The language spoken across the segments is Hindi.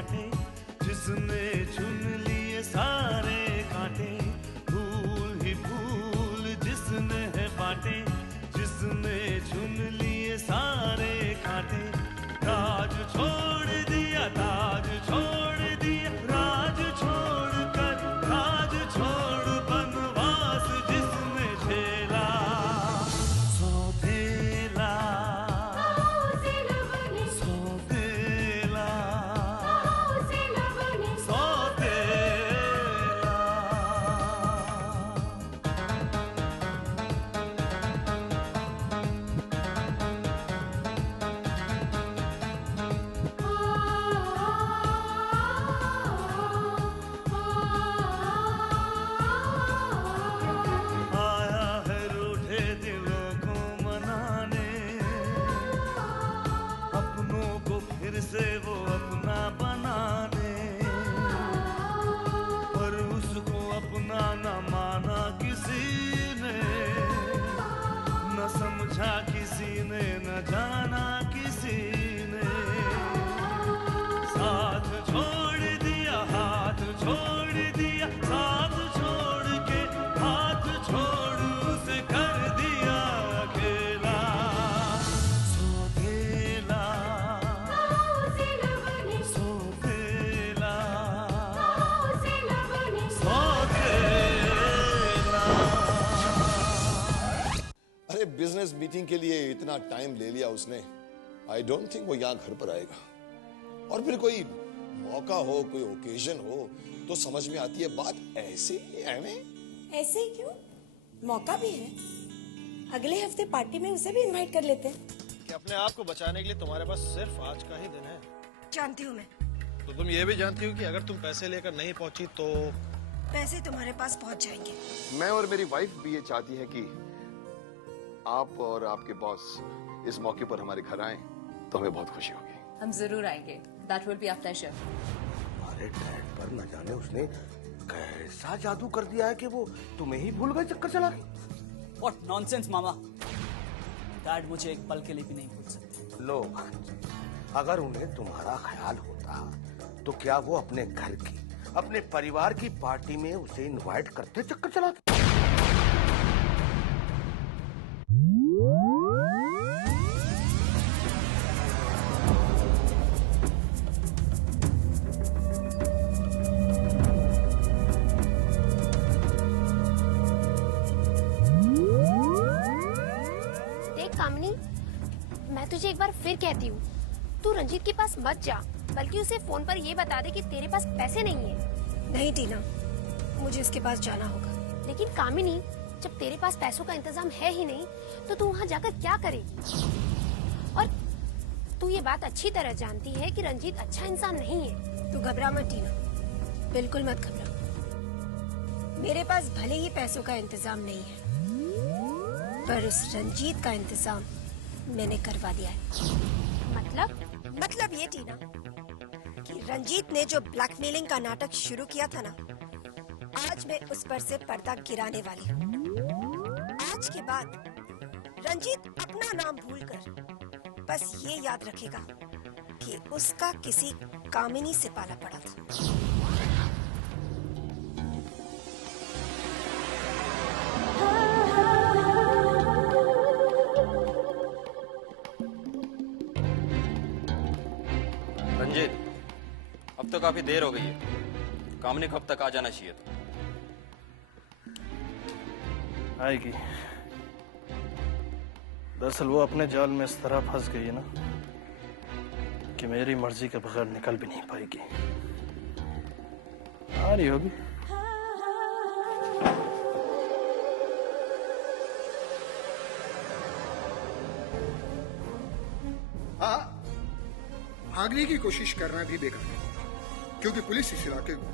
बांटे, जिसने चुन लिए सारे कांटे। फूल ही फूल जिसने है बांटे, जिसने चुन लिए सारे कांटे। राज छोड़ दिया, ताज छोड़ दिया, राज छोड़ कर राज छोड़ बनवास जिसने झेला। सौतेला सौतेला सौतेला। आया है रूठे दिलों को मनाने, अपनों को फिर से वो अपना बनाने। पर उसको अपना न माना किसी ने, न समझा किसी ने, न जाना किसी ने। साथ छोड़ दिया, हाथ छोड़ दिया, साथ छोड़ के हाथ छोड़ उसे कर दिया अकेला। सौतेला सौतेला सौतेला। अरे बिजनेस मीटिंग के लिए इतना टाइम ले लिया उसने। आई डोंट थिंक वो यहाँ घर पर आएगा। और फिर कोई मौका हो, कोई ओकेजन हो तो समझ में आती है बात। ऐसे ही ऐसे ही क्यों? मौका भी है। अगले हफ्ते पार्टी में उसे भी इनवाइट कर लेते हैं। कि अपने आप को बचाने के लिए तुम्हारे पास सिर्फ आज का ही दिन है। जानती हूँ मैं। तो तुम ये भी जानती हो कि अगर तुम पैसे लेकर नहीं पहुंची तो पैसे तुम्हारे पास पहुँच जाएंगे। मैं और मेरी वाइफ भी ये चाहती है कि आप और आपके बॉस इस मौके पर हमारे घर आए तो हमें बहुत खुशी होगी। हम जरूर आएंगे। That will be our pleasure. हमारे डैड पर न जाने उसने कैसा जादू कर दिया है कि वो तुम्हें ही भूल गए, चक्कर चला गई। What nonsense, mama. डैड मुझे एक पल के लिए भी नहीं भूल सकते। लो, अगर उन्हें तुम्हारा ख्याल होता तो क्या वो अपने घर की, अपने परिवार की पार्टी में उसे इनवाइट करते, चक्कर चलाते। मैं तुझे एक बार फिर कहती हूँ, तू रंजीत के पास मत जा, बल्कि उसे फोन पर ये बता दे कि तेरे पास पैसे नहीं है। नहीं टीना, मुझे उसके पास जाना होगा। लेकिन कामिनी, जब तेरे पास पैसों का इंतजाम है ही नहीं तो तू वहाँ जाकर क्या करेगी? और तू ये बात अच्छी तरह जानती है कि रंजीत अच्छा इंसान नहीं है। तू घबरा मत टीना, बिल्कुल मत घबरा। मेरे पास भले ही पैसों का इंतजाम नहीं है, पर उस रंजीत का इंतजाम मैंने करवा दिया है। मतलब ये टीना कि रंजीत ने जो ब्लैकमेलिंग का नाटक शुरू किया था ना, आज मैं उस पर से पर्दा गिराने वाली हूँ। आज के बाद रंजीत अपना नाम भूलकर बस ये याद रखेगा कि उसका किसी कामिनी से पाला पड़ा था। रंजीत, अब तो काफी देर हो गई है। कामनी कब तक आ जाना चाहिए था? आएगी। दरअसल वो अपने जाल में इस तरह फंस गई है ना कि मेरी मर्जी के बगैर निकल भी नहीं पाएगी। आ रही होगी। हाँ, भागने की कोशिश करना भी बेकार है, क्योंकि पुलिस इस इलाके को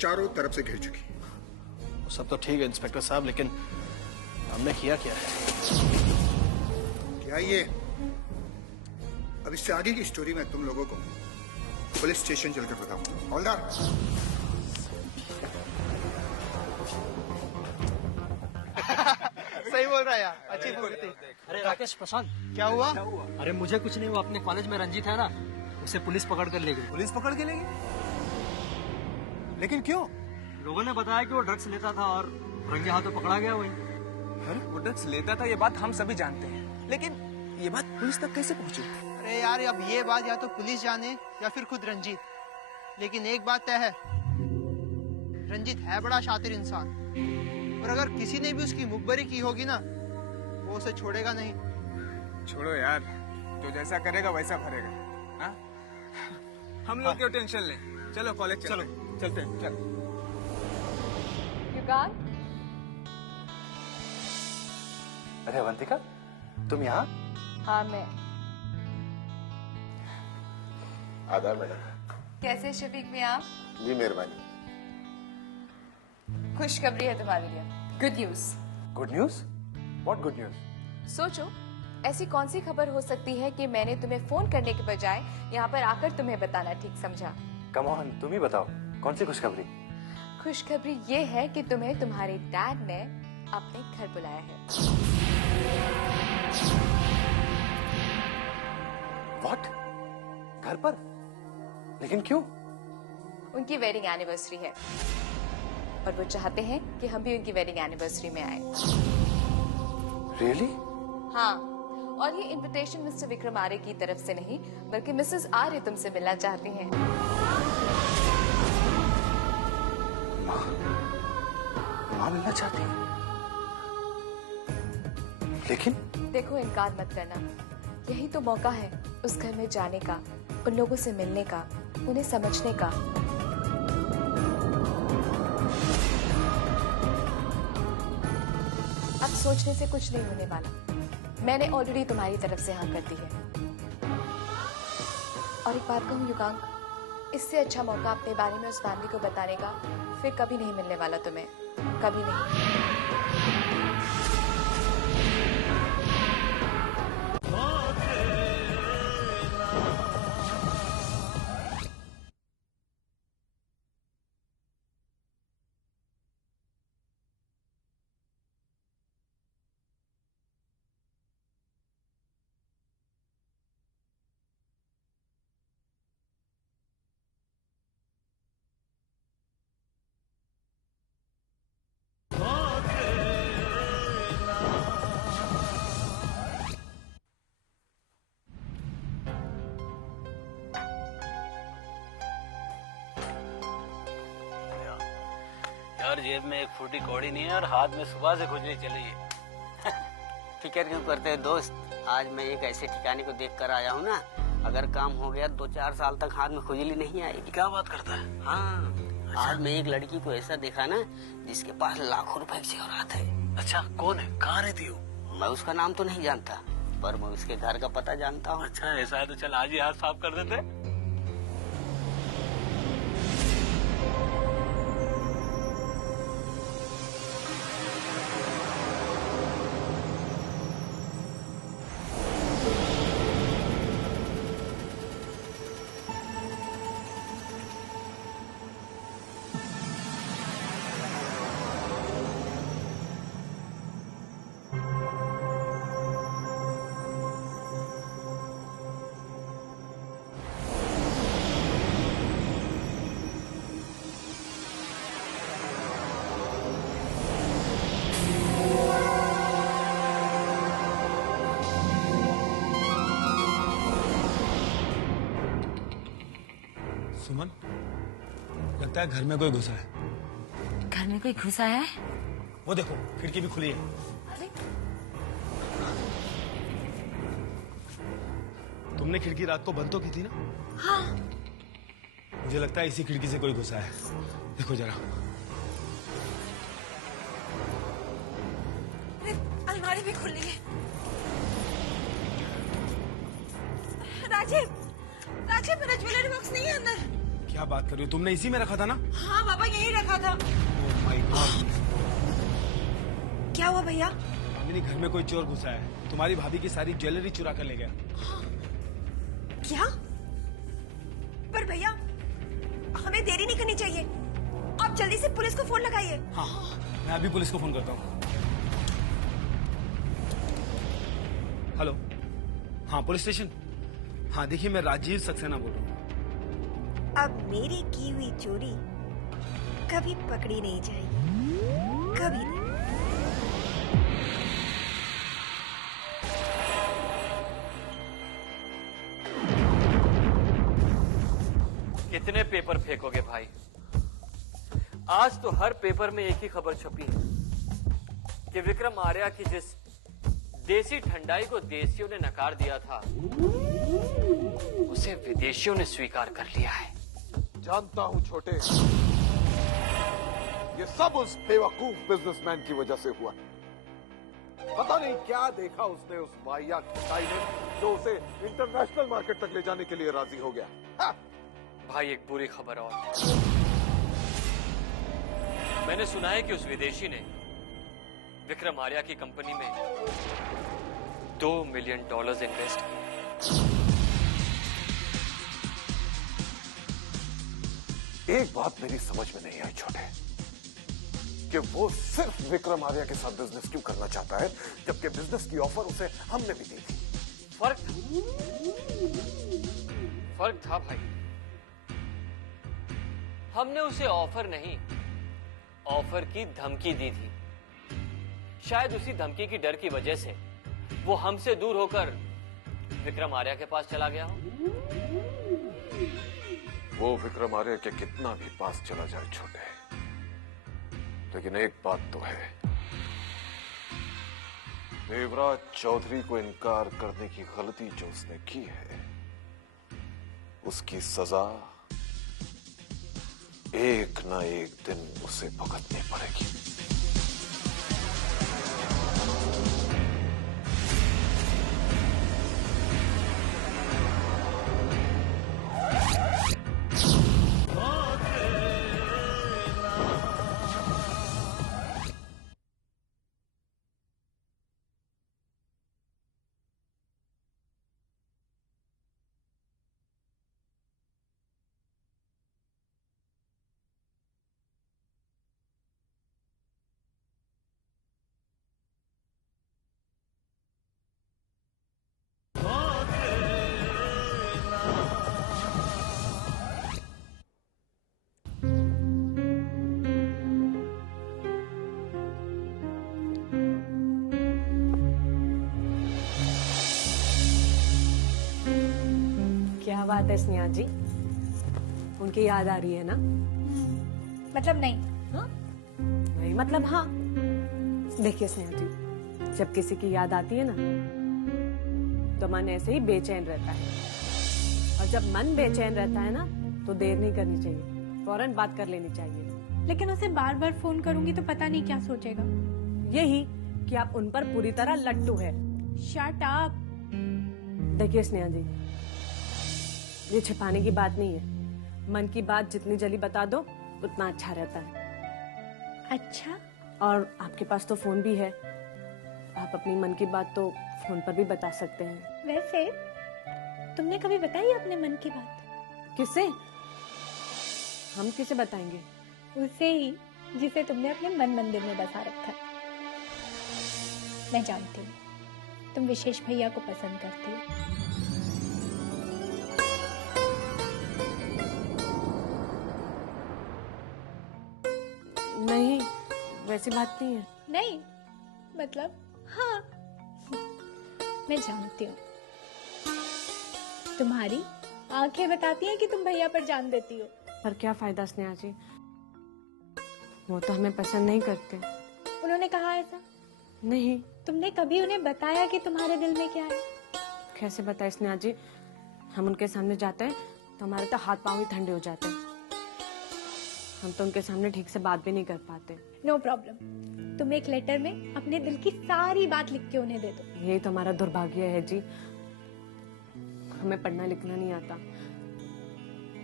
चारों तरफ से घेर चुकी है। सब तो ठीक है इंस्पेक्टर साहब, लेकिन हमने किया क्या है? क्या ये? अब इससे आगे की स्टोरी मैं तुम लोगों को पुलिस स्टेशन चलकर बताऊंगा। हवलदार, सही बोल रहा है यार, अच्छी बोलती। अरे राकेश, प्रशांत, क्या हुआ? अरे मुझे कुछ नहीं हुआ। अपने कॉलेज में रंजीत है ना, उसे पुलिस पकड़ कर ले गई। पुलिस पकड़ के ले गई? लेकिन क्यों? लोगों ने बताया कि वो ड्रग्स लेता था और रंगे हाथों पकड़ा गया वही। अरे वो ड्रग्स लेता था, ये बात हम सभी जानते हैं, लेकिन ये बात पुलिस तक कैसे पहुंची? अरे यार, अब ये बात या तो पुलिस जाने या फिर खुद रंजीत, लेकिन एक बात तय है, रंजीत है बड़ा शातिर इंसान, और अगर किसी ने भी उसकी मुखबरी की होगी ना, वो उसे छोड़ेगा नहीं। छोड़ो यार, जो जैसा करेगा वैसा भरेगा। हाँ? हम लोग क्यों टेंशन लें? चलो कॉलेज चलते हैं। चलते हैं, चल। युगान? अरे अवंतिका, तुम यहाँ? हाँ मैं। आदाब मैडम। कैसे शफीक में आप? जी मेहरबानी। खुशखबरी है तुम्हारे लिए। Good news. Good news? What good news? सोचो, ऐसी कौन सी खबर हो सकती है कि मैंने तुम्हें फोन करने के बजाय यहाँ पर आकर तुम्हें बताना ठीक समझा। कम ऑन, तुम ही बताओ, कौन सी खुशखबरी? खुशखबरी ये है कि तुम्हें तुम्हारे डैड ने अपने घर बुलाया है। व्हाट? घर पर? लेकिन क्यों? उनकी वेडिंग एनिवर्सरी है और वो चाहते हैं कि हम भी उनकी वेडिंग एनिवर्सरी में आए। रियली? हाँ, और ये इनविटेशन मिस्टर विक्रम आर्य की तरफ से नहीं, बल्कि मिसेस आर्य तुमसे मिलना चाहती हैं। माँ मिलना चाहती है? लेकिन? देखो, इनकार मत करना, यही तो मौका है उस घर में जाने का, उन लोगों से मिलने का, उन्हें समझने का। अब सोचने से कुछ नहीं होने वाला, मैंने ऑलरेडी तुम्हारी तरफ से हाँ कर दी है। और एक बात कहूँ युगांक, इससे अच्छा मौका अपने बारे में उस फैमिली को बताने का फिर कभी नहीं मिलने वाला तुम्हें, कभी नहीं। यार, जेब में एक फूटी कौड़ी नहीं है और हाथ में सुबह से खुजली चली है। फिक्र क्यों करते हैं दोस्त, आज मैं एक ऐसे ठिकाने को देख कर आया हूँ ना, अगर काम हो गया 2-4 साल तक हाथ में खुजली नहीं आएगी। क्या बात करता है? हाँ, आज मैं एक लड़की को ऐसा देखा ना जिसके पास लाखों रुपए की औलाद है। अच्छा, कौन है? कहाँ रहती हो? मैं उसका नाम तो नहीं जानता, पर मैं उसके घर का पता जानता हूँ। अच्छा, ऐसा है तो चल आज ही हाथ साफ कर देते। सुमन, लगता है घर में कोई घुसा है। घर में कोई घुसा है? वो देखो, खिड़की भी खुली है। अरे, तुमने खिड़की रात को बंद तो की थी ना? हाँ। मुझे लगता है इसी खिड़की से कोई घुसा है। देखो जरा। अलमारी भी खुली है। राजीव, राजीव, मेरा ज्वेलरी बॉक्स नहीं है अंदर। क्या बात कर रही हो? तुमने इसी में रखा था ना? हाँ बाबा, यही रखा था। Oh my God. क्या हुआ भैया? मेरे घर में कोई चोर घुसा है, तुम्हारी भाभी की सारी ज्वेलरी चुरा कर ले गया। क्या? पर भैया, हमें देरी नहीं करनी चाहिए, आप जल्दी से पुलिस को फोन लगाइए। हाँ, मैं अभी पुलिस को फोन करता हूँ। हेलो, हाँ पुलिस स्टेशन। हाँ देखिए, मैं राजीव सक्सेना बोल रहा हूँ। अब मेरी की हुई चोरी कभी पकड़ी नहीं जाएगी, कभी नहीं। कितने पेपर फेंकोगे भाई? आज तो हर पेपर में एक ही खबर छपी है कि विक्रम आर्या की जिस देसी ठंडाई को देसियों ने नकार दिया था, उसे विदेशियों ने स्वीकार कर लिया है। जानता हूं छोटे, ये सब उस बेवकूफ बिजनेसमैन की वजह से हुआ। पता नहीं क्या देखा उसने उस वाहिया खिसाई ने जो उसे इंटरनेशनल मार्केट तक ले जाने के लिए राजी हो गया। हाँ। भाई एक बुरी खबर और, मैंने सुना है कि उस विदेशी ने विक्रम आर्या की कंपनी में $2 मिलियन इन्वेस्ट किए। एक बात मेरी समझ में नहीं आई छोटे, कि वो सिर्फ विक्रम आर्या के साथ बिजनेस क्यों करना चाहता है, जबकि बिजनेस की ऑफर उसे हमने भी दी थी। फर्क था भाई। हमने उसे ऑफर नहीं, ऑफर की धमकी दी थी। शायद उसी धमकी की डर की वजह से वो हमसे दूर होकर विक्रम आर्या के पास चला गया हो। वो विक्रम आर्या के कितना भी पास चला जाए छोटे, लेकिन एक बात तो है, देवराज चौधरी को इनकार करने की गलती जो उसने की है, उसकी सजा एक ना एक दिन उसे भुगतनी पड़ेगी। क्या बात है स्नेहा जी, उनकी याद आ रही है ना? मतलब नहीं। हाँ? नहीं मतलब हाँ। देखिए स्नेहा जी, जब किसी की याद आती है ना, तो मन ऐसे ही बेचैन रहता है, और जब मन बेचैन रहता है ना, तो देर नहीं करनी चाहिए, फौरन बात कर लेनी चाहिए। लेकिन उसे बार बार फोन करूंगी तो पता नहीं क्या सोचेगा। यही कि आप उन पर पूरी तरह लट्टू है। Shut up. देखिए स्नेहा जी, ये छिपाने की बात नहीं है। मन की बात जितनी जल्दी बता दो उतना अच्छा रहता है। अच्छा। और आपके पास तो फोन भी है, आप अपनी मन की बात तो फोन पर भी बता सकते हैं। वैसे तुमने कभी बताई अपने मन की बात? किससे? हम किसे बताएंगे? उसे ही जिसे तुमने अपने मन मंदिर में बसा रखा है। मैं जानती हूँ तुम विशेष भैया को पसंद करती हो। नहीं, वैसी बात नहीं है। नहीं मतलब हाँ, मैं जानती हूँ। तुम्हारी आंखें बताती हैं कि तुम भैया पर जान देती हो। पर क्या फायदा स्नेहा जी, वो तो हमें पसंद नहीं करते। उन्होंने कहा ऐसा? नहीं। तुमने कभी उन्हें बताया कि तुम्हारे दिल में क्या है? कैसे बताए स्नेहा जी, हम उनके सामने जाते हैं तो हमारे तो हाथ पांव ही ठंडे हो जाते हैं। हम तो उनके सामने ठीक से बात भी नहीं कर पाते। नो प्रॉब्लम, तुम एक लेटर में अपने दिल की सारी बात लिख के उन्हें दे दो। यही तो हमारा दुर्भाग्य है जी, हमें पढ़ना लिखना नहीं आता।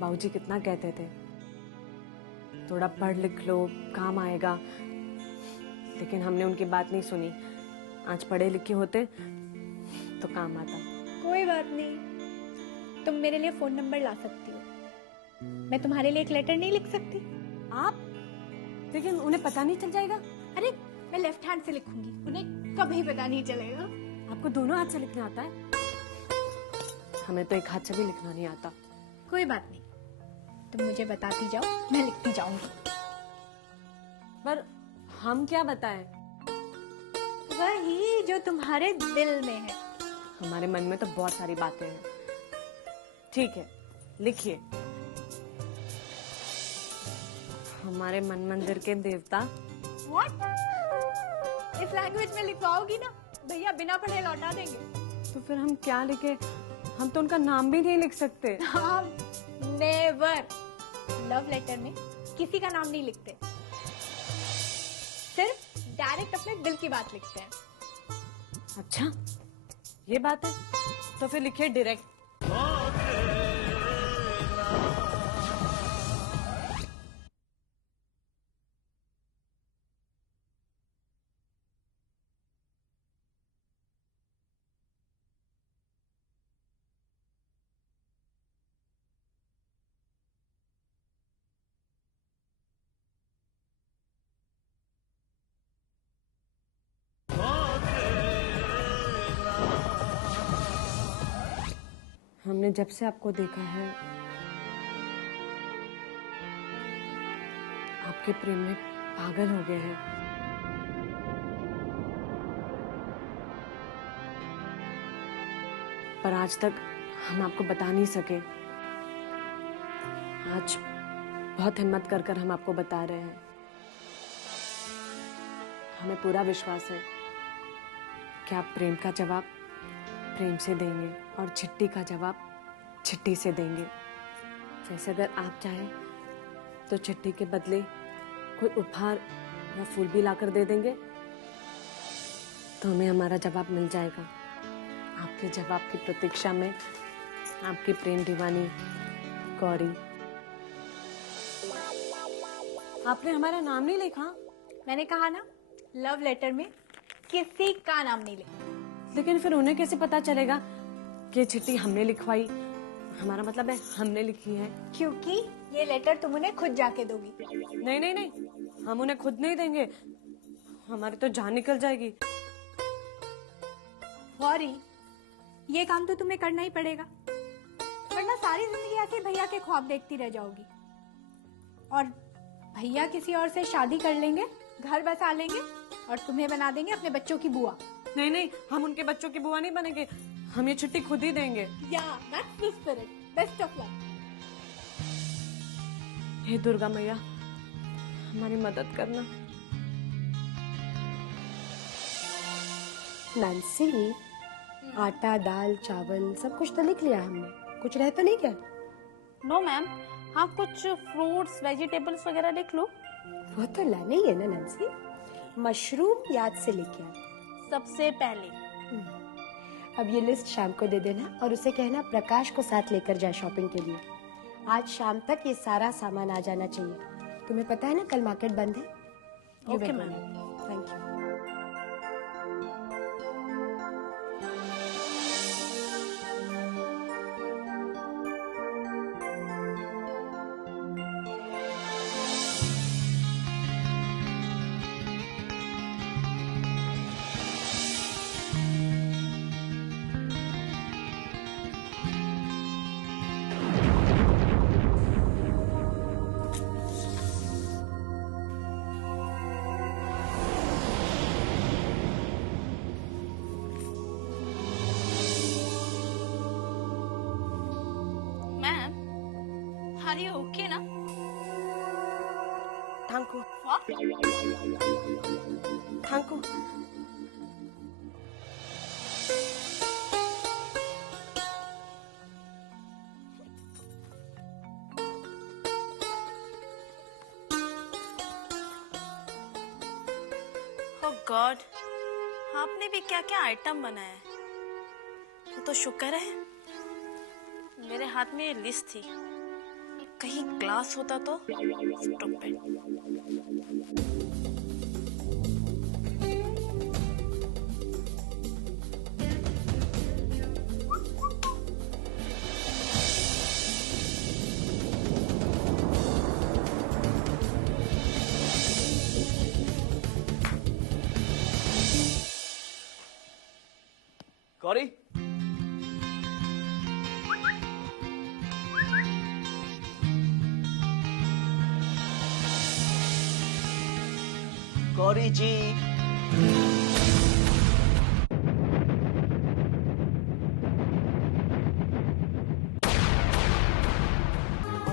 बाबूजी कितना कहते थे, थोड़ा पढ़ लिख लो काम आएगा, लेकिन हमने उनकी बात नहीं सुनी। आज पढ़े लिखे होते तो काम आता। कोई बात नहीं, तुम मेरे लिए फोन नंबर ला सकती हो। मैं तुम्हारे लिए एक लेटर नहीं लिख सकती? आप? लेकिन उन्हें पता नहीं चल जाएगा? अरे मैं लेफ्ट हैंड से लिखूंगी, उन्हें कभी पता नहीं चलेगा। आपको दोनों हाथ से लिखना आता है? हमें तो एक हाथ से भी लिखना नहीं आता। कोई बात नहीं, तुम मुझे बताती जाओ, मैं लिखती जाऊंगी। पर हम क्या बताएं? वही जो तुम्हारे दिल में है। हमारे मन में तो बहुत सारी बातें हैं। ठीक है, लिखिए। हमारे मन मंदिर के देवता। What? इस लैंग्वेज में लिखवाओगी ना, भैया बिना पढ़े लौटा देंगे। तो फिर हम क्या लिखे? हम तो उनका नाम भी नहीं लिख सकते। हम नेवर लव लेटर में किसी का नाम नहीं लिखते, सिर्फ डायरेक्ट अपने दिल की बात लिखते हैं। अच्छा, ये बात है, तो फिर लिखिए डायरेक्ट। हमने जब से आपको देखा है, आपके प्रेम में पागल हो गए हैं। पर आज तक हम आपको बता नहीं सके। आज बहुत हिम्मत कर कर हम आपको बता रहे हैं। हमें पूरा विश्वास है कि आप प्रेम का जवाब प्रेम से देंगे और चिट्ठी का जवाब चिट्ठी से देंगे। जैसे अगर आप चाहें तो चिट्ठी के बदले कोई उपहार या फूल भी लाकर दे देंगे, तो हमें हमारा जवाब मिल जाएगा। आपके जवाब की प्रतीक्षा में आपकी प्रेम दीवानी गौरी। आपने हमारा नाम नहीं लिखा। मैंने कहा ना, लव लेटर में किसी का नाम नहीं लिखा। लेकिन फिर उन्हें कैसे पता चलेगा कि ये चिट्ठी हमने लिखवाई? हमारा मतलब है हमने लिखी है। क्योंकि ये लेटर तुम उन्हें खुद जाके दोगी। नहीं नहीं नहीं, हम उन्हें खुद नहीं देंगे, हमारी तो जान निकल जाएगी। गौरी, ये काम तो तुम्हें करना ही पड़ेगा, वरना सारी जिंदगी ऐसे भैया के ख्वाब देखती रह जाओगी। और भैया किसी और से शादी कर लेंगे, घर बसा लेंगे और तुम्हें बना देंगे अपने बच्चों की बुआ। नहीं नहीं, हम उनके बच्चों की बुआ नहीं बनेंगे, हम ये चिट्ठी खुद ही देंगे। That's the spirit. Best of luck. हे दुर्गा मैया, हमारी मदद करना। नैन्सी, आटा दाल चावल सब कुछ तो लिख लिया हमने, कुछ रह तो नहीं क्या? नो मैम, हाँ कुछ फ्रूट्स वेजिटेबल्स वगैरह लिख लो। वो तो लाना ही है ना नैन्सी। मशरूम याद से लेके आ सबसे पहले। अब ये लिस्ट शाम को दे देना और उसे कहना प्रकाश को साथ लेकर जाए शॉपिंग के लिए। आज शाम तक ये सारा सामान आ जाना चाहिए। तुम्हें पता है ना कल मार्केट बंद है। Okay ma'am. Thank you. Are you okay ना? Thank you. What? Thank you. Oh God, आपने भी क्या क्या आइटम बनाया है? तो शुक्र है मेरे हाथ में ये लिस्ट थी, कहीं ग्लास होता तो स्टूपिड। गौरी, गौरी जी।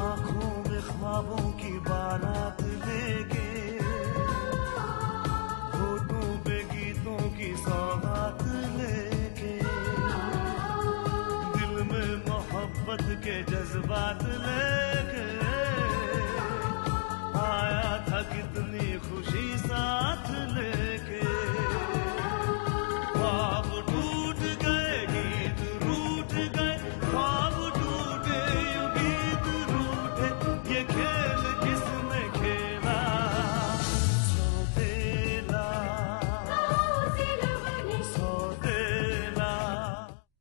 आंखों में ख्वाबों की बारात लेके, होठों पे गीतों की सौगात लेके, दिल में मोहब्बत के जज्बात लेके आया था कितनी खुशी साथ